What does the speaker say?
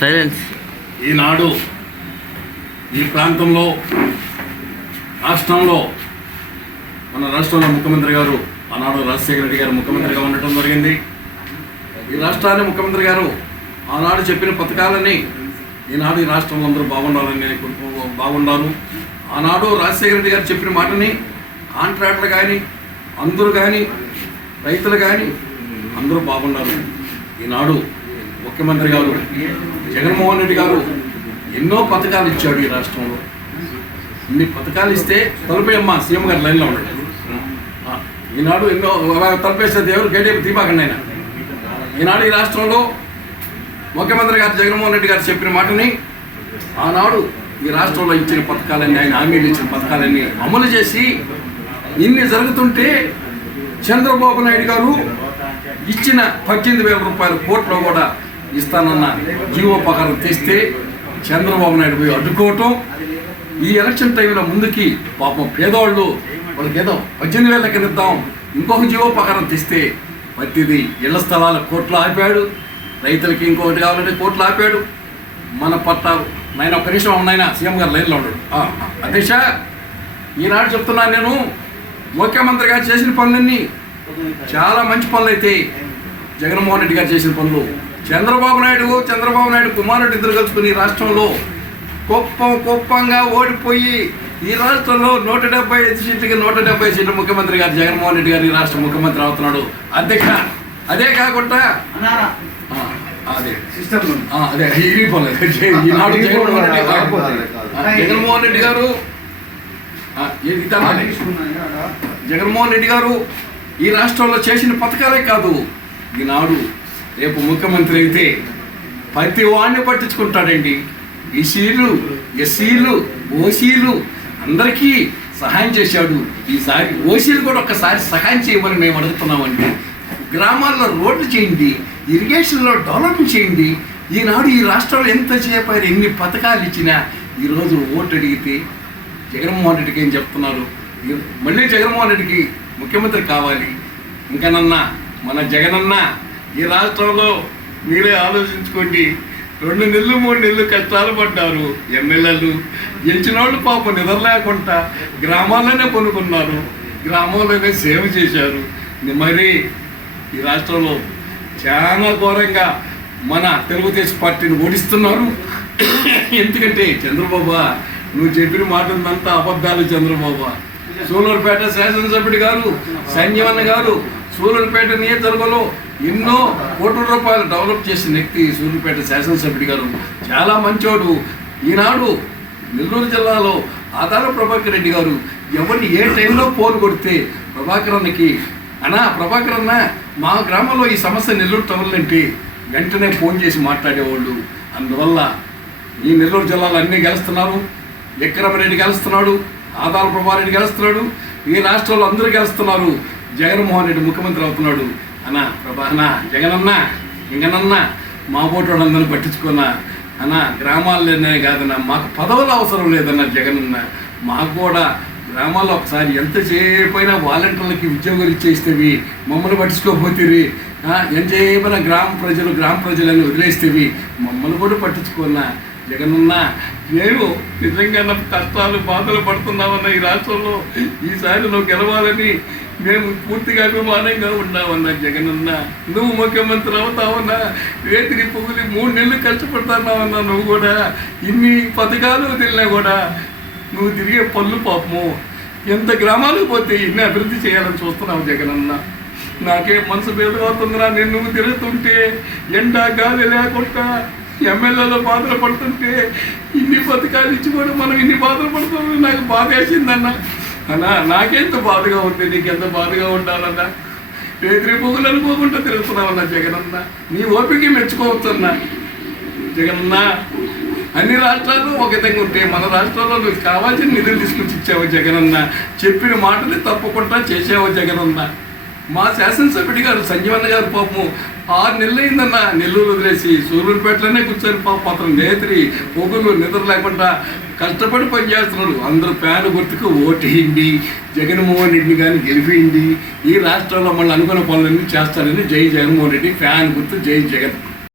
Silence. ఈనాడు ఈ ప్రాంతంలో రాష్ట్రంలో మన రాష్ట్రంలో ముఖ్యమంత్రి గారు ఆనాడు రాజశేఖర రెడ్డి గారు ముఖ్యమంత్రిగా ఉండటం జరిగింది. ఈ రాష్ట్రాన్ని ముఖ్యమంత్రి గారు ఆనాడు చెప్పిన పథకాలని ఈనాడు ఈ రాష్ట్రంలో అందరూ బాగుండాలని నేను బాగుండాను. ఆనాడు రాజశేఖర రెడ్డి గారు చెప్పిన మాటని కాంట్రాక్టర్లు కానీ అందరూ కానీ రైతులు కానీ అందరూ బాగుండాలి. ఈనాడు ముఖ్యమంత్రి గారు జగన్మోహన్ రెడ్డి గారు ఎన్నో పథకాలు ఇచ్చాడు. ఈ రాష్ట్రంలో ఇన్ని పథకాలు ఇస్తే తలుపేయమ్మా సీఎం గారు లైన్లో ఉన్నాడు. ఈనాడు ఎన్నో తలుపేసే దేవుడు గడియపు దీపాకండి ఆయన. ఈనాడు ఈ రాష్ట్రంలో ముఖ్యమంత్రి గారు జగన్మోహన్ రెడ్డి గారు చెప్పిన మాటని ఆనాడు ఈ రాష్ట్రంలో ఇచ్చిన పథకాలన్నీ ఆయన హామీలు ఇచ్చిన పథకాలన్నీ అమలు చేసి ఇన్ని జరుగుతుంటే చంద్రబాబు నాయుడు గారు ఇచ్చిన 18,000 రూపాయల కోట్లో కూడా ఇస్తానన్న జీవో ప్రకారం తెస్తే చంద్రబాబు నాయుడు పోయి అడ్డుకోవటం. ఈ ఎలక్షన్ టైంలో ముందుకి పాపం పేదవాళ్ళు వాళ్ళకి ఏదో 18,000 కింద ఇద్దాం ఇంకొక జీవో ప్రకారం తెస్తే ప్రతిదీ ఇళ్ల స్థలాల కోట్లు ఆపాడు. రైతులకి ఇంకొకటి కావాలంటే కోట్లు ఆపాడు. మన పట్టాలు నాయన ఒక నిమిషం ఉన్నాయన సీఎం గారు లైన్లో ఉన్నాడు. అధ్యక్ష ఈనాడు చెప్తున్నాను నేను ముఖ్యమంత్రి గారు చేసిన పనులన్నీ చాలా మంచి పనులు అయితే జగన్మోహన్ రెడ్డి గారు చేసిన పనులు చంద్రబాబు నాయుడు కుమారుడు ఇద్దరు కలుసుకుని రాష్ట్రంలో కుప్పంగా ఓడిపోయి ఈ రాష్ట్రంలో 175 సీట్లకి 170 సీట్లు ముఖ్యమంత్రి గారు జగన్మోహన్ రెడ్డి గారు ఈ రాష్ట్ర ముఖ్యమంత్రి అవుతున్నాడు. అధ్యక్ష అదే కాకుండా అదే ఈనాడు జగన్మోహన్ రెడ్డి గారు ఈ రాష్ట్రంలో చేసిన పథకాలే కాదు, ఈనాడు రేపు ముఖ్యమంత్రి అయితే ప్రతి వాడిని పట్టించుకుంటాడండి. బీసీలు, ఎస్సీలు, ఓసీలు అందరికీ సహాయం చేశాడు. ఈసారి ఓసీలు కూడా ఒక్కసారి సహాయం చేయమని మేము అడుగుతున్నామండి. గ్రామాల్లో రోడ్లు చేయండి, ఇరిగేషన్లో డెవలప్మెంట్ చేయండి. ఈనాడు ఈ రాష్ట్రంలో ఎంత చేపారు, ఎన్ని పథకాలు ఇచ్చినా ఈరోజు ఓటు అడిగితే జగన్మోహన్ రెడ్డికి ఏం చెప్తున్నారు? మళ్ళీ జగన్మోహన్ రెడ్డికి ముఖ్యమంత్రి కావాలి. ఇంకనన్నా మన జగనన్న ఈ రాష్ట్రంలో మీరే ఆలోచించుకోండి. 2 నెలలు 3 నెలలు కష్టాలు పడ్డారు ఎమ్మెల్యేలు. గెలిచిన వాళ్ళు పాపం నిద్ర లేకుండా గ్రామాల్లోనే కొనుక్కున్నారు, గ్రామంలోనే సేవ చేశారు. మరి ఈ రాష్ట్రంలో చాలా ఘోరంగా మన తెలుగుదేశం పార్టీని ఓడిస్తున్నారు. ఎందుకంటే చంద్రబాబు నువ్వు చెప్పిన మాట ఉందంతా అబద్ధాలు. చంద్రబాబు సూలూరుపేట శాసనసభ్యుడు గారు సంజీవన్న గారు సూలూరుపేట నియోజకవర్గంలో ఎన్నో కోట్ల రూపాయలు డెవలప్ చేసిన వ్యక్తి సూలూరుపేట శాసనసభ్యుడు గారు. చాలా మంచోడు. ఈనాడు నెల్లూరు జిల్లాలో ఆదాల ప్రభాకర్ రెడ్డి గారు ఎవరిని ఏ టైంలో ఫోన్ కొడితే ప్రభాకర్ అన్న మా గ్రామంలో ఈ సమస్య నెల్లూరు టౌన్లో అంటే వెంటనే ఫోన్ చేసి మాట్లాడేవాళ్ళు. అందువల్ల ఈ నెల్లూరు జిల్లాలో అన్నీ గెలుస్తున్నారు. విక్రమరెడ్డి గెలుస్తున్నాడు, ఆదాల ప్రభారెడ్డి గెలుస్తున్నాడు, ఈ రాష్ట్రంలో అందరూ గెలుస్తున్నారు. జగన్మోహన్ రెడ్డి ముఖ్యమంత్రి అవుతున్నాడు. జగనన్న ఇంకనన్నా మా పోటీ వాళ్ళందరినీ పట్టించుకున్నా గ్రామాల్లోనే కాదన్నా మాకు పదవులు అవసరం లేదన్న జగనన్న. మాకు కూడా గ్రామాల్లో ఒకసారి ఎంతసేపైనా వాలంటీర్లకి ఉద్యోగాలు ఇచ్చేస్తేవి, మమ్మల్ని పట్టించుకోకపోతేవి, ఎంతసేపైనా గ్రామ ప్రజలని వదిలేస్తేవి, మమ్మల్ని కూడా పట్టించుకున్నా జగనన్న. నేను నిజంగా కష్టాలు బాధలు పడుతున్నామన్న ఈ రాష్ట్రంలో ఈసారి నువ్వు గెలవాలని మేము పూర్తిగా అభిమానంగా ఉన్నామన్నా జగనన్న. నువ్వు ముఖ్యమంత్రి అవుతావన్నా, రేతిరి పొగులి 3 నెలలు కష్టపడుతున్నావన్నా. నువ్వు కూడా ఇన్ని పథకాలు వదిలినా కూడా నువ్వు తిరిగే పనులు పాపము ఎంత గ్రామాలకు పోతే ఇన్ని అభివృద్ధి చేయాలని చూస్తున్నావు జగనన్న. నాకే మనసు భేదమవుతుందిరా. నేను నువ్వు తిరుగుతుంటే ఎండ గాలి లేకుండా ఎమ్మెల్యేలో బాధలు పడుతుంటే ఇన్ని పథకాలు ఇచ్చి కూడా మనం ఇన్ని బాధలు పడుతుంది. నాకు బాధ వేసిందన్న. నాకెంత బాధగా ఉంది, నీకెంత బాధగా ఉండాలన్నా. రేత్రి పొగులు అనుకోకుండా తిరుగుతున్నావన్నా జగనన్న. నీ ఓపిక మెచ్చుకోవచ్చన్నా జగనన్న. అన్ని రాష్ట్రాలు ఒక విధంగా ఉంటే మన రాష్ట్రంలో నువ్వు కావాల్సిన నిధులు తీసుకొచ్చి ఇచ్చావు జగనన్న. చెప్పిన మాటని తప్పకుండా చేసావు జగనన్న. మా శాసనసభ్యుడి గారు సంజీవన్న గారు పాపము 6 నెలలు అయిందన్న నెల్లూరు వదిలేసి సూలూరుపేటలోనే కూర్చొని పాపం నేత్రి పొగులు నిద్ర లేకుండా కష్టపడి పనిచేస్తున్నాడు. అందరూ ఫ్యాన్ గుర్తుకు ఓటేయండి, జగన్మోహన్ రెడ్డిని కానీ గెలిపిండి. ఈ రాష్ట్రంలో మళ్ళీ అనుకున్న పనులన్నీ చేస్తారని జై జగన్మోహన్ రెడ్డి, ఫ్యాన్ గుర్తు జై జగన్.